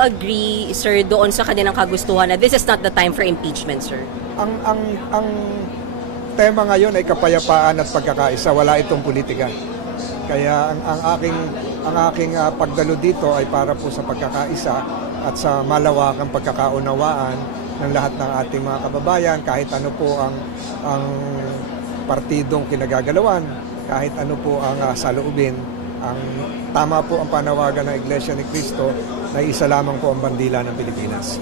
agree, sir, doon sa kanilang kagustuhan na this is not the time for impeachment, sir? Ang ang ang tema ngayon ay kapayapaan at pagkakaisa, wala itong politika. Kaya ang, ang aking ang aking ah, pagdalo dito ay para po sa pagkakaisa at sa malawakang pagkakaunawaan ng lahat ng ating mga kababayan kahit ano po ang ang partidong kinagagalawan, kahit ano po ang ah, saloobin, ang tama po ang panawagan ng Iglesia ni Cristo na isa lamang po ang bandila ng Pilipinas.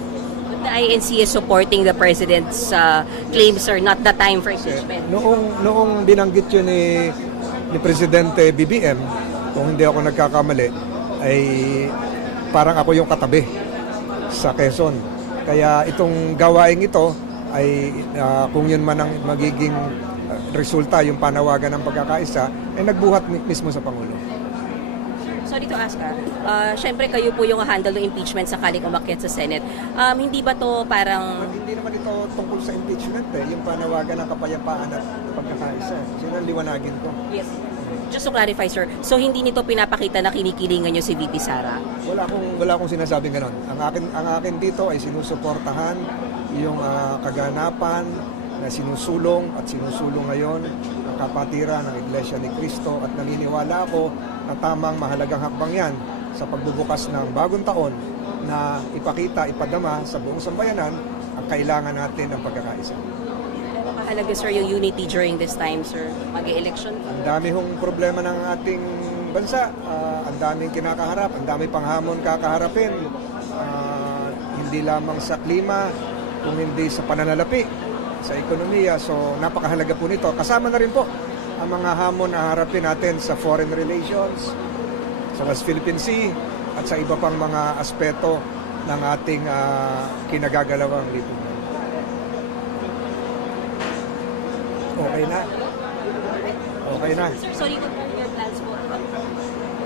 But the INC is supporting the president's uh, claims, sir, not the time for impeachment. Noong noong binanggit yun ni ni Presidente BBM, kung hindi ako nagkakamali, ay parang ako yung katabi sa Quezon. Kaya itong gawaing ito ay ah, kung yun man ang magiging ah, resulta, yung panawagan ng pagkakaisa, ay nagbuhat mi- mismo sa Pangulo. Sorry to ask, ah. Uh, Siyempre, kayo po yung handle ng impeachment sakaling umakyat sa Senate. Um, hindi ba to parang... Hindi naman ito tungkol sa impeachment eh, yung panawagan ng kapayapaan at pagkakaisa. Sino liwanagin ko? Yes. Just to clarify, sir, so hindi nito pinapakita na kinikilingan nyo si VP Sara? Wala akong wala akong sinasabing ganon. Ang akin ang akin dito ay sinusuportahan yung ah, kaganapan na sinusulong at sinusulong ngayon ang kapatiran ng Iglesia ni Cristo at naniniwala ako na tamang mahalagang hakbang yan sa pagbubukas ng bagong taon na ipakita, ipadama sa buong sambayanan ang kailangan natin ng pagkakaisa. Kahalaga, sir, yung unity during this time, sir? Mag-election. Ang dami hong problema ng ating bansa. Ah, ang daming kinakaharap, ang dami pang hamon kakaharapin. Ah, hindi lamang sa klima, kung hindi sa pananalapi, sa ekonomiya. So napakahalaga po nito. Kasama na rin po ang mga hamon na harapin natin sa foreign relations, sa West Philippine Sea, at sa iba pang mga aspeto ng ating ah, kinagagalawang lipunan. Okay na? Okay na. Sir, sorry know your plans po.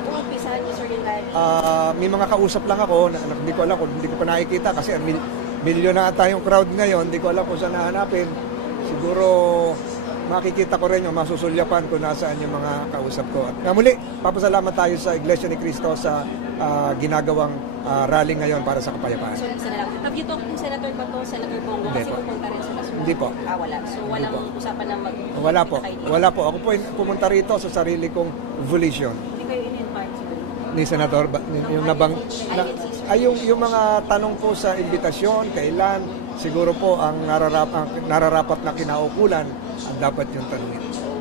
Kung umpisahan niyo, sir, yung. Ah, may mga kausap lang ako na, na- hindi ko alam kung hindi ko pa nakikita kasi ang milyon na ata yung crowd ngayon, hindi ko alam kung saan nahanapin. Siguro makikita ko rin yung masusulyapan kung nasaan yung mga kausap ko. At muli, papasalamat tayo sa Iglesia ni Cristo sa ah, ginagawang ah, rally ngayon para sa kapayapaan. So, lang. Have you talked to Senator Bato, Senator Bongo? Hindi Kasi po. pupunta rin sila. sir. Hindi po. Ah, wala. So, walang po. usapan na mag... Wala po. Wala po. Ako po pumunta rito sa sarili kong volition. Hindi kayo in-invite, sir. ni Senador ba- yung nabang na, ay yung, yung mga tanong po sa imbitasyon kailan siguro po ang nararap nararapat na kinaukulan ang dapat yung tanungin.